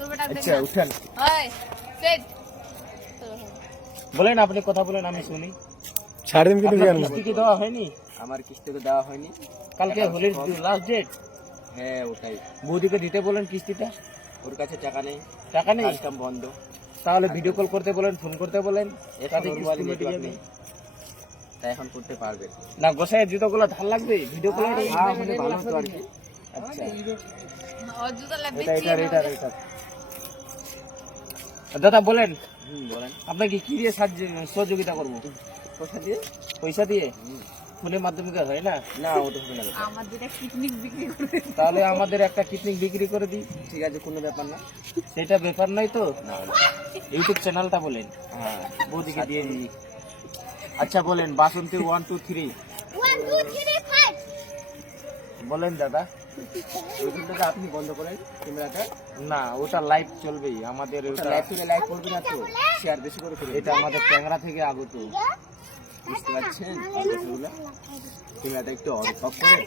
আচ্ছা উঠেন, বলেন আপনি কথা বলেন, আমি শুনি। ছাড় দিন কিন্তু আপনার কিস্তি কি দেওয়া হয়নি? আমার কিস্তি তো দেওয়া হয়নি। কালকে হোলির লাস্ট ডেট। হ্যাঁ ওটাই, বৌদিকে দিতে বলেন কিস্তিটা। ওর কাছে টাকা নেই, টাকা নেই, কাজকাম বন্ধ। তাহলে ভিডিও কল করতে বলেন, ফোন করতে বলেন, এখন তাতে ওর কিস্তি মোবাইলে মিটে নেটওয়ার্ক যাবে। নেই, তাই এখন করতে পারবে না গোসাইয়ের জুতোগুলো ধার লাগবে ভিডিও কল। হ্যাঁ মানে ভালো তো আর কি। আচ্ছা এটা এটা দাদা বলেন, বলেন। আপনাকে কি দিয়ে সহযোগিতা করবো? কোথা দিয়ে? পয়সা দিয়ে? ফোনের মাধ্যমে কি হয় না? না ওটা হবে না। আমাদের কিডনি বিক্রি করে তাহলে আমাদের একটা কিডনি বিক্রি করে দিই। ঠিক আছে, কোনো ব্যাপার না। সেটা ব্যাপার নয় তো। না, ইউটিউব চ্যানেলটা বলেন, হ্যাঁ বৌদিকে দিয়ে দিই। আচ্ছা বলেন, বাসন্তী 1 2 3 বলেন দাদা। ওইখানটাকে আপনি বন্ধ করেন ক্যামেরাটা। না ওটা লাইভ চলবেই আমাদের, ওটা ওটা লাইভ করে লাইভ করবে না তো, শেয়ার বেশি করে করে। এটা আমাদের ট্যাংরা থেকে আগত। বুঝতে পারছেন কথাগুলো? ক্যামেরাটা একটু অফ করে